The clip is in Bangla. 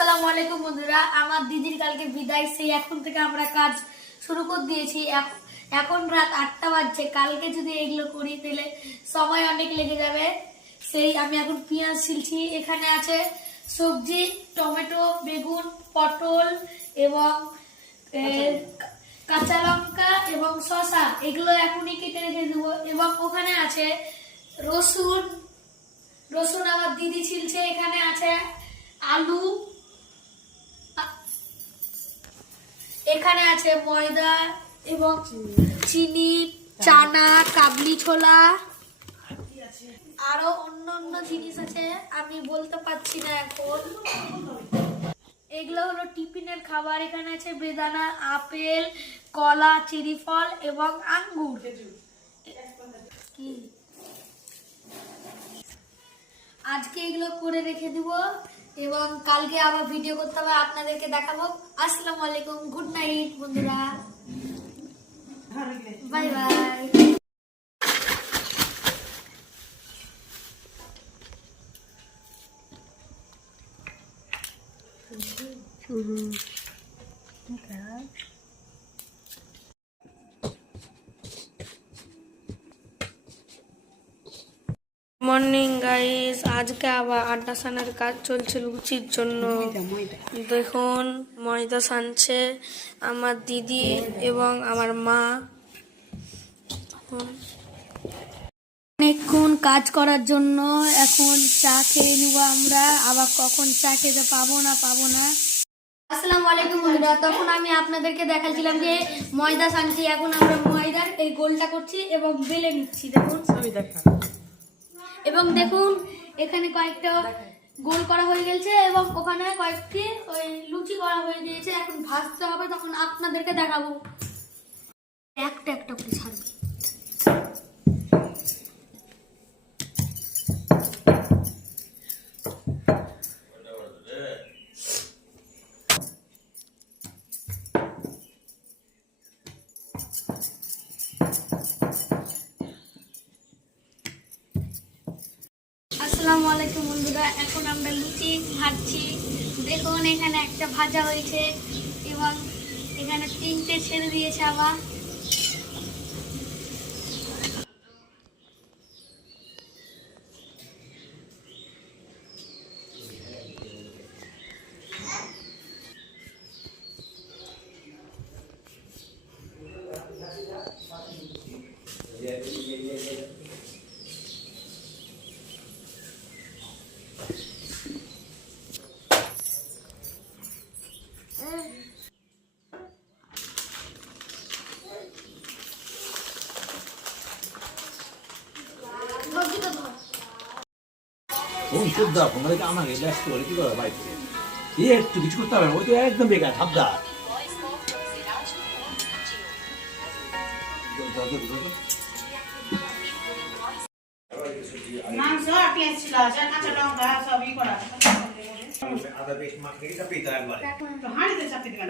আসসালামু আলাইকুম বন্ধুরা, আমার দিদির কালকে বিদায়। সেই এখন থেকে আমরা কাজ শুরু করে দিয়েছি। এখন রাত 8টা বাজছে। কালকে যদি এগুলো করি তাহলে সময় অনেক লেগে যাবে। সেই আমি এখন পেঁয়াজ ছিলছি। এখানে আছে সবজি, টমেটো, বেগুন, পটল এবং কাঁচা লঙ্কা এবং শসা। এগুলো এখনই কেটে রেখে দেবো। এবং ওখানে আছে রসুন রসুন আমার দিদি ছিলছে। এখানে আছে আলু, এখানে আছে ময়দা এবং চিনি, চানা, কাবলি ছোলা, আরো অন্য জিনিস আছে, আমি বলতে পারছি না এখন। এগুলো হলো টিফিনের খাবার। এখানে আছে বেদানা, আপেল, কলা, চেরি ফল এবং আঙ্গুর। কি আজকে এগুলো করে রেখে দিব এবং কালকে আবার ভিডিও করতে হবে, আপনাদেরকে দেখাবো। আসসালামু আলাইকুম, গুড নাইট বন্ধুরা, বাই বাই। মর্নিং গাইস, আজকে আবার আটা সানার কাজ চলছে লুচির জন্য। দেখুন ময়দা সানছে আমার দিদি এবং আমার মা। অনেকক্ষণ কাজ করার জন্য এখন চা খেয়ে নিব আমরা। আবার কখন চা খেতে পাবো না। আসসালামু আলাইকুম বন্ধুরা, তখন আমি আপনাদেরকে দেখাচ্ছিলাম যে ময়দা সানছি। এখন আমরা ময়দার এই গোলটা করছি এবং বেলে নিচ্ছি। দেখুন এবং দেখুন এখানে কয়েকটা গোল করা হয়ে গেছে এবং ওখানে কয়েকটি ওই লুচি করা হয়ে গিয়েছে। এখন ভাজতে হবে, তখন আপনাদেরকে দেখাবো। একটা করে ছাড়বে। আসসালামু আলাইকুম বন্ধুরা, এখন আমরা লুচি ভাজছি। দেখুন এখানে একটা ভাজা হয়েছে এবং এখানে 3টে ছেড়ে দিয়েছে আবার। আমাকে ব্যস্ত করে কি করো বাইক একটু কিছু করতে হবে, ওই তো একদম বেকার হাবদা। মাংস পেঁয়াজ ছিল, কাঁচা লঙ্কা সবই করা। আদা পেস্ট মাখিয়ে চাপিয়ে দাও একবারে। তো হাঁড়িতে চাপিয়ে দিবেন।